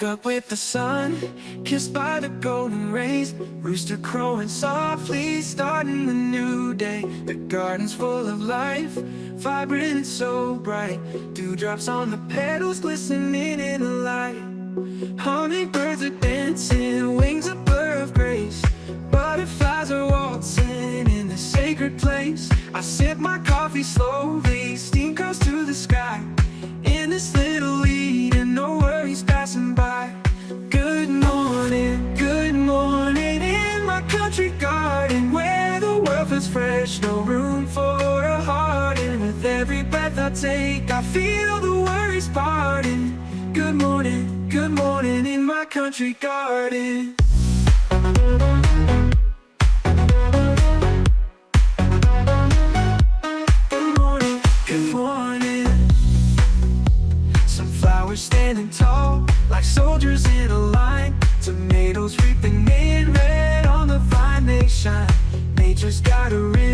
woke up with the sun, kissed by the golden rays, rooster crowing softly, starting the new day. The garden's full of life, vibrant and so bright. Dewdrops on the petals glistening in the light. Hummingbirds are dancing, wings a blur of grace. Butterflies are waltzing in the sacred place. I sip my coffee slowly, steam curls to the sky. In this little Eden, no worries passing by. Good morning in my country garden, where the world feels fresh, no room for a heart. And with every breath I take, I feel the worries parting. Good morning in my country garden. Good morning. Sunflowers standing tall, like soldiers in a line. Tomatoes reaping in red, on the vine they shine. Nature's got a rhythm